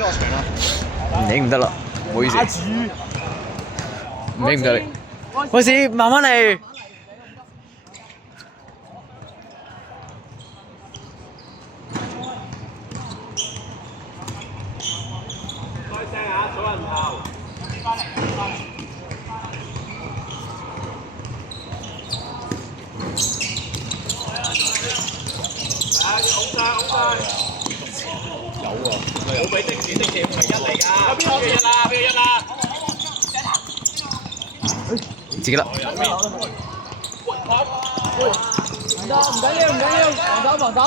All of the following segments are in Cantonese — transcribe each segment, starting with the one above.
唔影唔得啦，唔好意思。唔影唔得你。開始，慢慢嚟。開聲啊！數人頭。有喎，冇俾的士唔係一嚟㗎。邊個一啦？邊個一啦？自己啦。唔緊要，防守，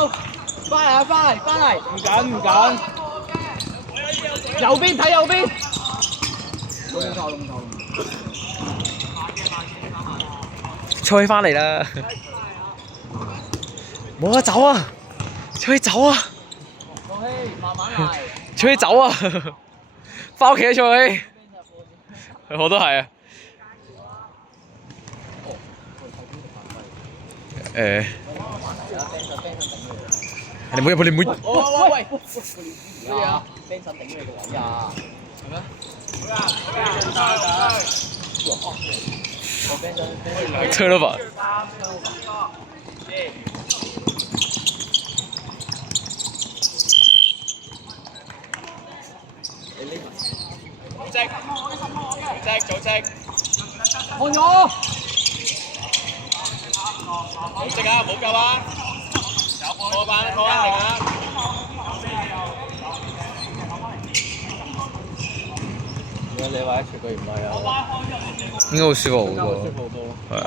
翻嚟，唔緊。右邊睇右邊。龍頭。吹翻嚟啦！冇得走啊！吹走啊！慢慢嚟。吹走啊！翻屋企啊，吹！我都係啊。你唔好入去，你唔好。喂！咩啊 ？Ben 神頂你個位啊？係咩？吹咗吧。組織，看咗。組織啊！冇救啊！過板停啊！如果你話一出佢唔係啊，應該會舒服好多。舒服多。係啊。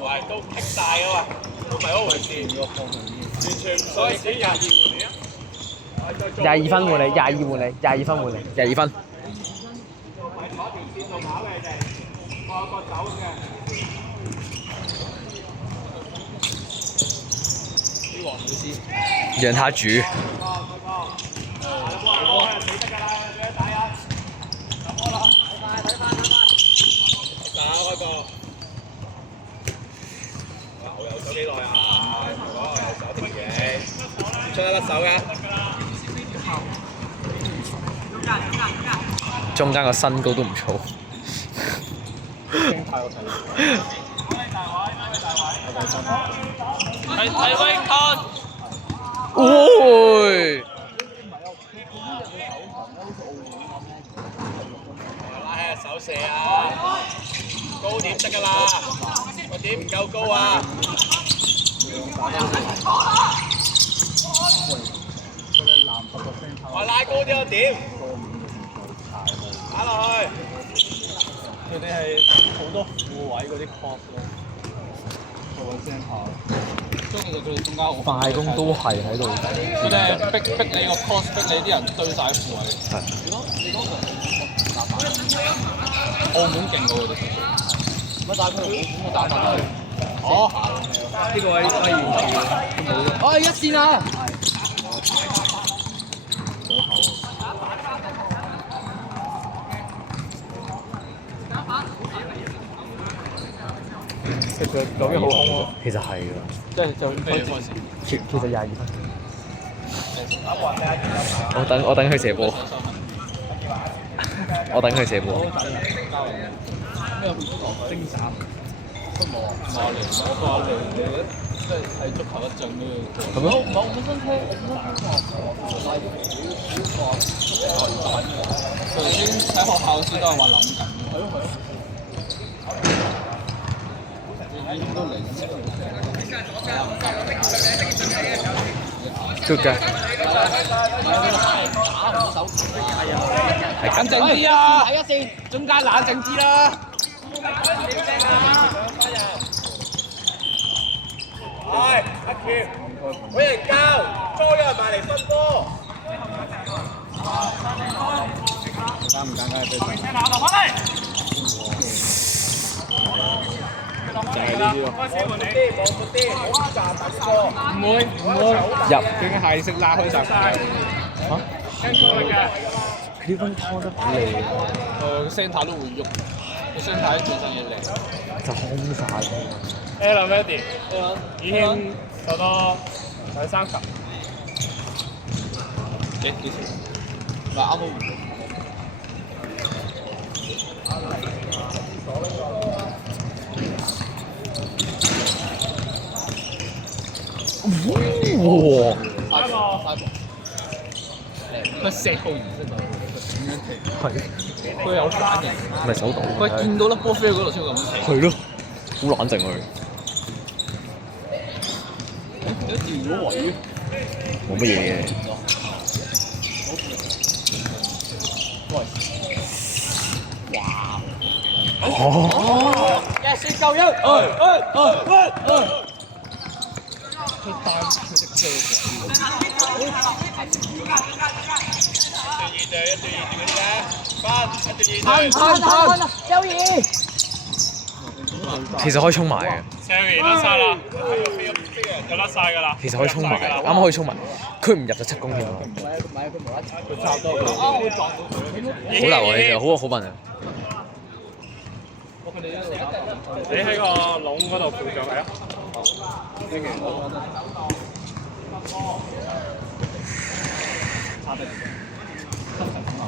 喂，都棘晒啊嘛，都唔係嗰回事，完全唔所以死22換你啊22分換你，22換你，22分換你，22分。喺嗰條線度跑嘅你哋，各有各走嘅。啲黃老師。讓他煮。手幾耐啊？手條嘢，出得甩手㗎。中間個身高都唔錯。係威康。喂！拉起隻手射啊！高點得㗎啦，個點唔夠高啊！我拉高啲個點，打落去。佢哋係好多副位嗰啲 cross 咯，做緊聲跑。所以其實佢哋中間好快攻都係喺度。佢哋係逼你個 cross，逼你啲人堆晒副位。係。澳門勁過佢哋。乜打佢？我打翻去。哦，呢個位威完住。哦，一線啊！其實咁樣好空喎。其實係㗎。即係就開始。其實22分。我等佢射波。我等佢射波。精湛。都冇啊！馬聯，即係睇足球一陣都要。係咩？我本身聽頭先喺學校時都係話諗緊。都嚟。Good 嘅。係咁靜啲啊！睇一線，中間冷靜啲啦。係，阿喬，俾人交，初一人埋嚟分波。啱唔啱？對面。就係呢啲咯。望闊啲，唔好站等波。唔會入，佢嘅係識拉開閘。嚇？佢呢分拖得幾靚。個聲塔都會喐，個聲塔本身嘢靚。就空曬。Alan Eddie，已經受到第3球。幾時？唔係啱好。哇！佢射到完身就點樣踢？係，佢有反應。咪手動。佢見到粒波飛去嗰度先會咁踢。係咯，好冷靜佢。都調咗位。冇乜嘢嘅。喂！哇！哦！一射夠一！佢帶佢隻腳其實可以衝埋嘅。Sherry 甩晒啦，就甩晒㗎啦。其實可以衝埋，啱啱可以衝埋。佢唔入就7公添喎。唔係佢無啦啦，佢插多佢。啱會撞到佢。好流啊！其實好笨啊！你喺個籠嗰度扶著佢啊！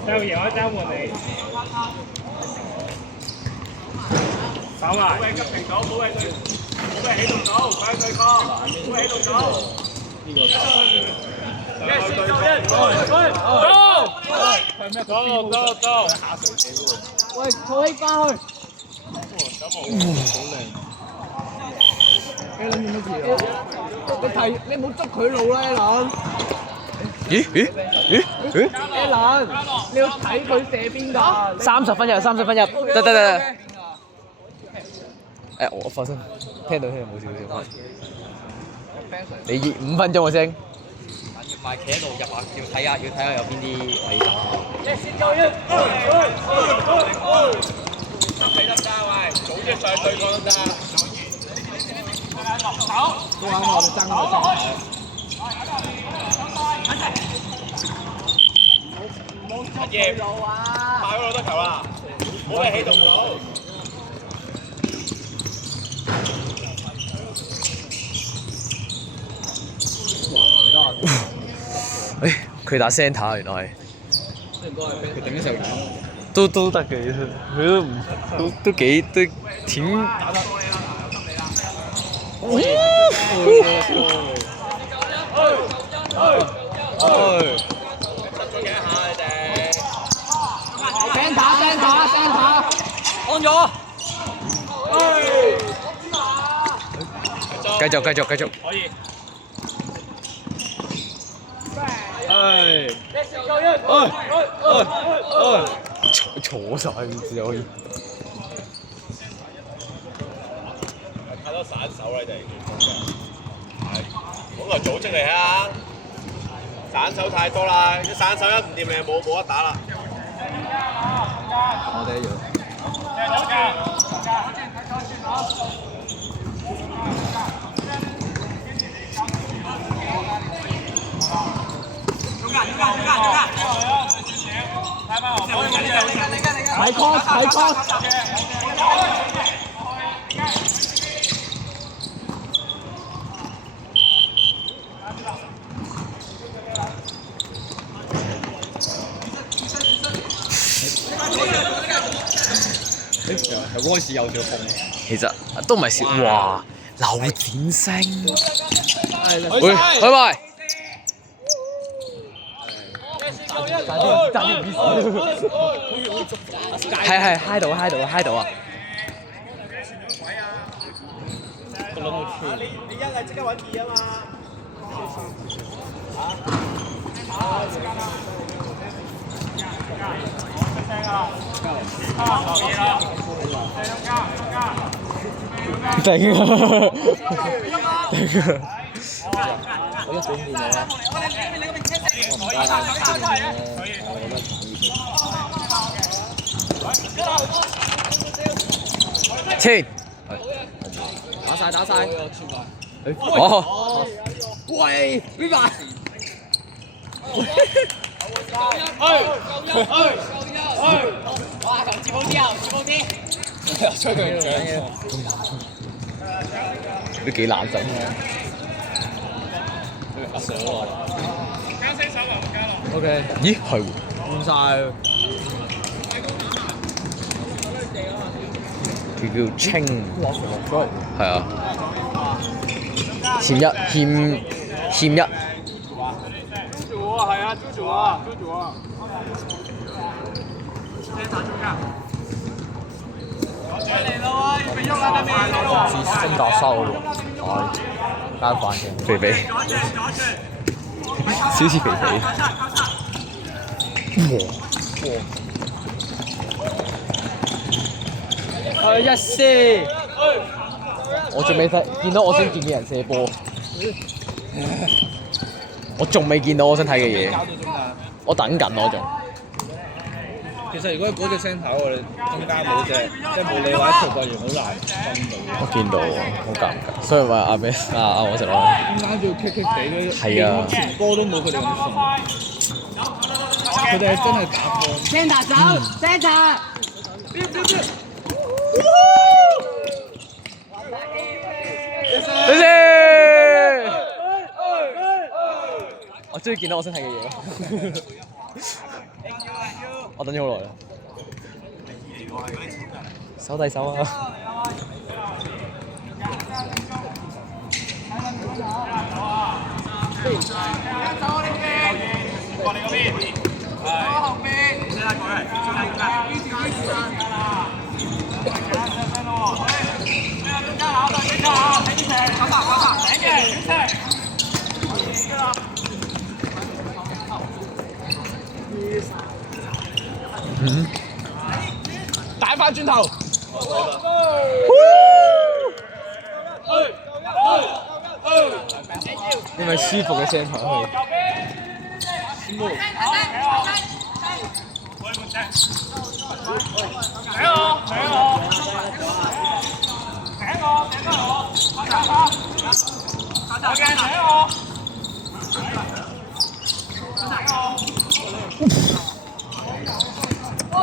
就贏咗爭換你，手埋。冇急停到，冇嘢起動到，快對抗，冇嘢起動到。呢個走！喂，坐起翻去。你諗住乜事？你唔好捉佢路啦，阿咦？蘭，你要睇佢射邊㗎。30分入，得。我放心，聽到冇少。你5分鐘啊，先。唔係企喺度入下，要睇下有邊啲位走。得唔得喂？組織上對抗都得。都啱我哋爭嗰個爭。阿葉，快嗰度得球啦！冇嘢起動到。佢打 centre 原來係。佢頂得上。都得嘅，佢都幾挺。聲打，安咗。繼續。可以。坐晒只可以。太多散手啦，你哋。係，本來組織嚟啊！散手太多啦，啲散手一唔掂你冇得打啦。我哋一樣。睇 cross。係 Royce 有條風。其實都唔係少，哇！流展星。喂，拜拜。係嗨到啊！你一係即刻揾2啊嘛。頂啊！我一早見咗啦。千。打晒。哦。喂 ，Viva。哇！球接好啲。出佢都幾冷靜。阿 Sir 話：，OK，咦係喎，換晒。佢叫清，落咗。係啊，欠一。係啊，豬組啊。升打收喎，單反嘅。肥肥，小似肥肥。一射。我仲未見到我想見嘅人射波，我仲未見到我想睇嘅嘢，我等緊我仲。其實如果嗰隻聲頭我哋中間冇隻，即係冇你或者曹國元好難分到。我見到好尷尬，所以話阿咩我食咯。中間仲要棘棘地嗰啲，係啊傳波都冇佢哋咁順。佢哋係真係打波。聲塔走，聲塔。等先，我終於見到我想睇嘅嘢咯。我等咗好耐啦。手遞手啊！過你嗰邊，係後邊，你睇過嚟，打翻轉頭。因為舒服嘅聲台去。會。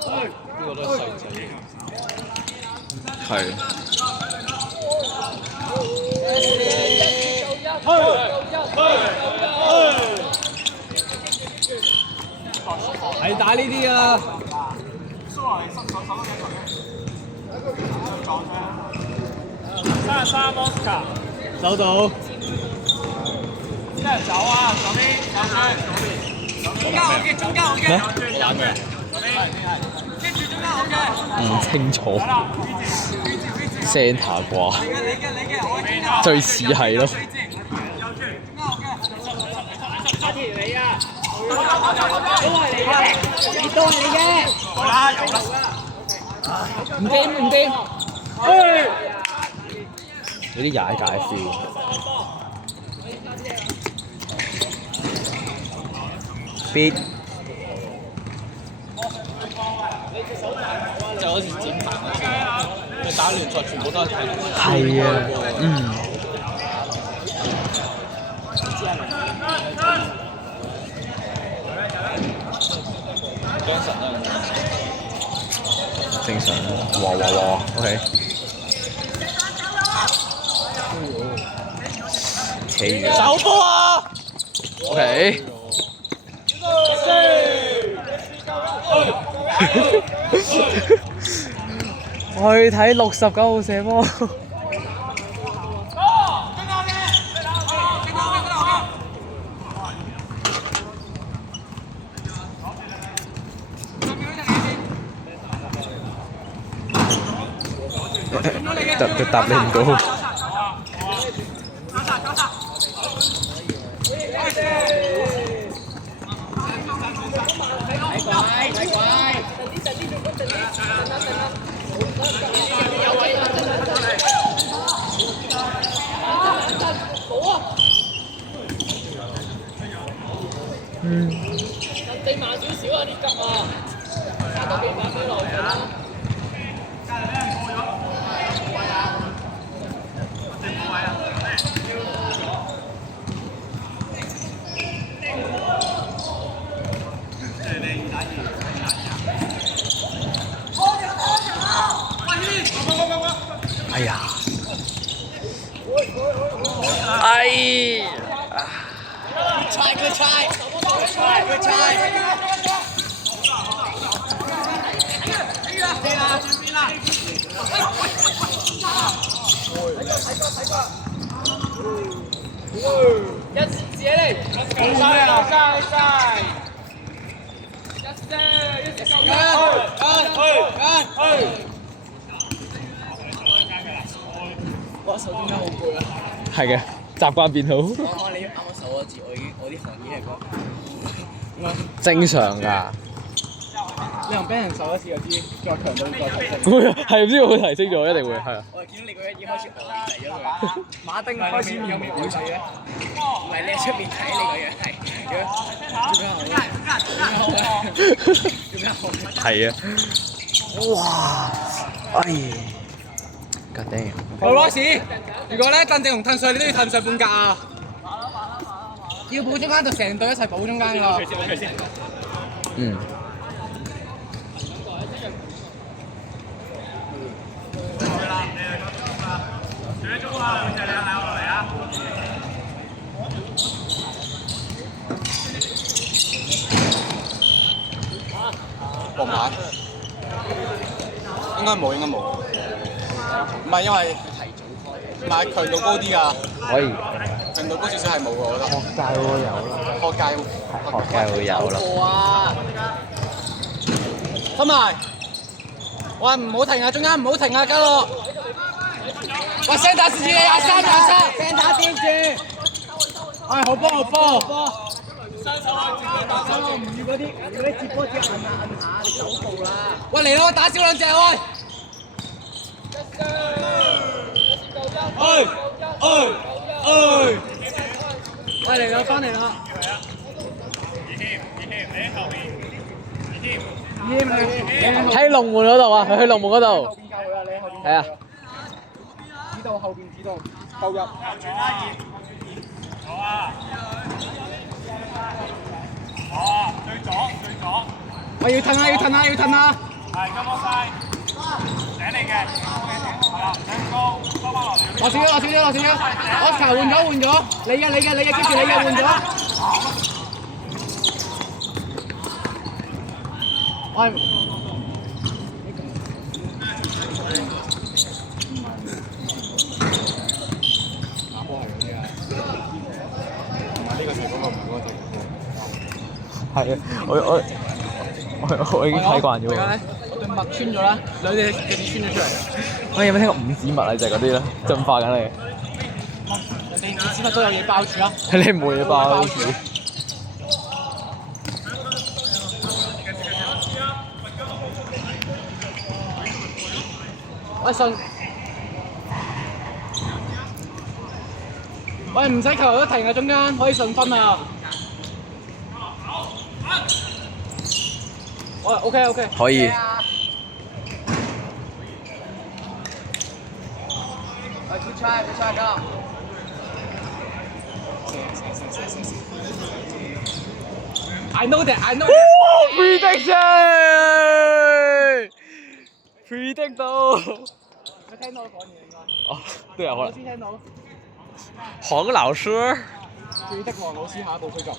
呢個都係細仔。係。係打呢啲啊！33 Oscar，收到。啲人走啊，左邊右邊，中間我嘅，中間我嘅，右邊，左邊，跟住中間我嘅。唔清楚。Centre 啩，最似係咯。都係你嘅。好啦，有啦。唔掂。有啲踩界 feel。Beat。就好似剪彈咁，你打聯賽全部都係睇。係啊，張神啊！正常啦。哇 ，OK。扯住。手波啊 OK。我去睇69號射波。答你唔到。地慢少少啊！啲急啊，加多幾把飛落去啦。哎呀！哎呀！ Good try. Good try. 一字嚟，我手點解好攰啊？係嘅，習慣變好。你啱啱手嗰字，我啲行已經係正常㗎。你同 Ben 手一次就知，再強度再提升。係唔知會提升咗，一定會係啊。我見到你個樣已經開始呆滯咗佢。馬丁開始有冇表情嘅？唔係你喺出面睇你個樣係點解好？係啊！哇！哎，God damn！好攞屎！如果咧蹬正同褪上，你都要褪上半格啊！要補中間就成隊一齊補中間㗎。嗯。搏牌？應該冇，應該冇。唔係因為唔係強度高啲㗎。可以。強度高少少係冇㗎，我覺得。學界會有啦。學界會有啦。哇！分埋。喂，唔好停啊！中間唔好停啊，嘉樂。喂，聲打線住你，23，聲打線住。係好波，好波。唔要嗰啲接波只摁下，你走步啦。喂，嚟咯，打少兩隻喂。喂，嚟啦，翻嚟啦。喺龍門嗰度啊！去龍門嗰度。係啊。指導後邊指導，後入。喂，要褪啊！要褪啊！要褪啊！係金波西，醒你嘅，係啦，醒高，收翻落嚟。落少咗！Oscar 換咗，你嘅，跟住你嘅換咗。喂，打波係嗰啲啊，同埋呢個就嗰個唔係嗰個就。係啊，我已經睇慣咗。而家咧，我對襪穿咗啦，兩隻腳趾穿咗出嚟。我有冇聽過五指襪啊？就係嗰啲咧，進化緊你。人哋五指襪都有嘢包住啦。你冇嘢包住。喂，順。喂，唔使球都停啊，中間可以順分啊。喂 ，OK。可以。Good try，go。I know that。Prediction！Predict 到。佢聽到我講嘢應該。哦，都有可能。老師聽到。黃老師。Predict 黃老師下一步推進。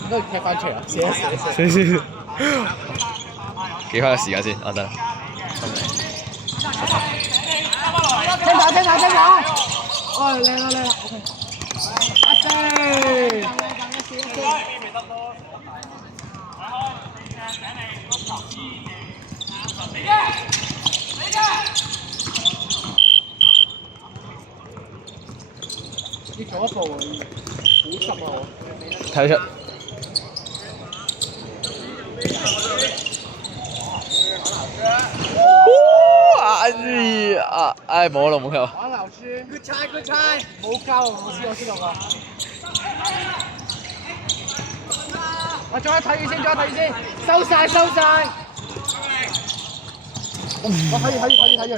應該踢翻出嚟啊！寫。記翻個時間先，我得。聽打！哦，靚啦，OK。要做一步，好濕啊！睇得出。哎，冇啦，冇球。黃老師 Good try。冇交啊，老師我知道啦。我再睇住先，收晒。我睇住。